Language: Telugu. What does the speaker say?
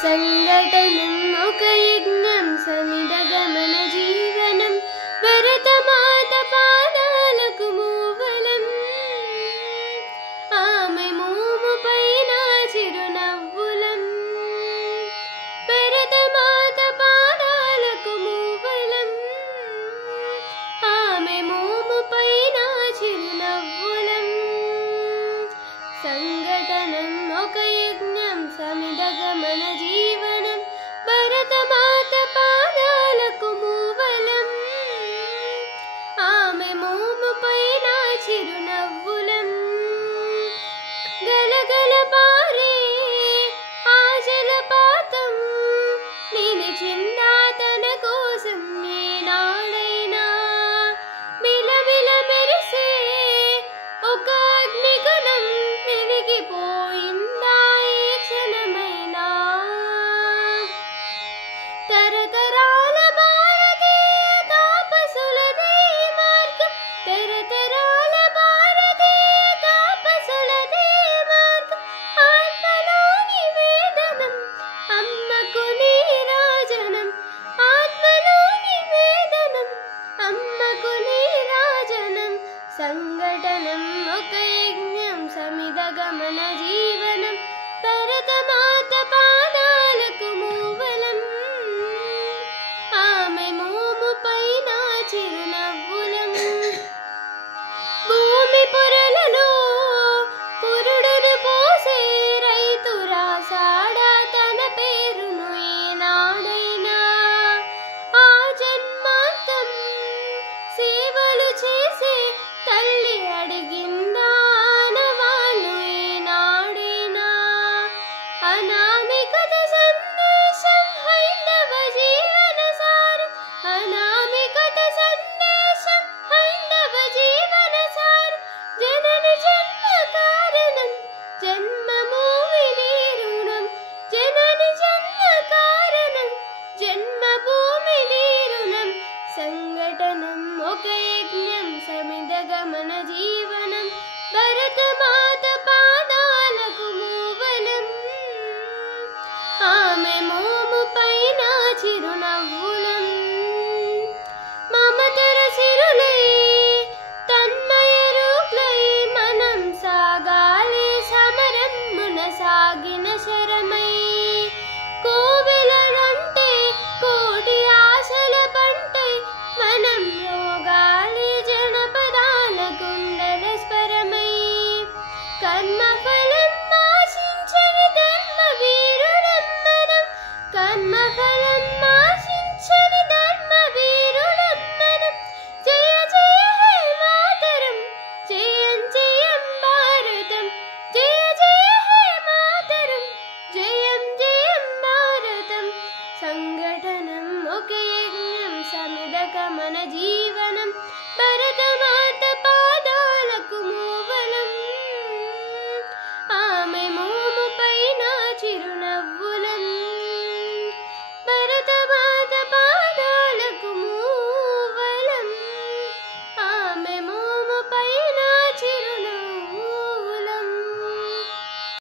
సంఘటనం ఒక యజ్ఞం సమిదగమన జీవనం భరతమాత పాదాలకు మూవలం ఆమె మోము పైన చిరునవ్వులం భరతమాత పాదాలకు మూవలం ఆమె మోము పైన చిరునవ్వులం సంఘటనం ఒక యజ్ఞం సమిదగమన జీవనం భరతమాత పాదాలకు మూవలం ఆమె మోము పైన చిరునవ్వులం గలగల పారే ఆ జలపాతం నిలిచిందా తన కోసం ఏనాడైనా మిలమిల మెరిసే ఒక అగ్నిగుణం వెలిగిపోయిందా ఏ క్షణమైనా తరతరాల భారతీయ తాపసులదే మార్గం తరతరాల భారతీయ తాపసులదే మార్గం ఆత్మలో నివేదనం అమ్మకు నీరాజనం ఆత్మలో నివేదనం అమ్మకు నీరాజనం సంఘటనం ఒక యజ్ఞం సమిదగమన జీవనం భరతమాత పాదాలకు మూవలం ఆమె మోము పైన చిరునవ్వులం భూమి పొరలలో పురుడును పోసే రైతు రాసాడా తన పేరును ఏనాడైనా ఆ జన్మాంతం సేవలు చేసే తల్లి అడిగిందా ఆనవాళ్ళు ఏనాడైనా అనామికత సందేశం హైందవ జీవన సారం అనామికత సందేశం హైందవ జీవన సారం జనని జన్మ కారణం జన్మభూమి రుణం జనని జన్మ కారణం జన్మభూమి రుణం సంఘటనం ఒక యజ్ఞం సమిదగమన జీవనం భరతమాత పాదాలకు మూవలం ఆమె మోము పైన చిరునవ్వులం మమతర సిరులై తన్మయ రూపులై మనం సాగాలి సమరమున సాగిన శరమై కోవెలనంటే కోటి ఆశల పంటై మనం రోగాలి జనపదాల గుండెల స్వరమై కర్మఫలం ఆశించని ధర్మ వీరులం మనం కర్మఫలం ఆశించని ధర్మ వీరులం మనం జయ జయ హే మాతరం జయం జయం భారతం జయ జయ హే మాతరం జయం జయం భారతం సంఘటనం ఒక యజ్ఞం సమిదగమన జీవనం భరతమా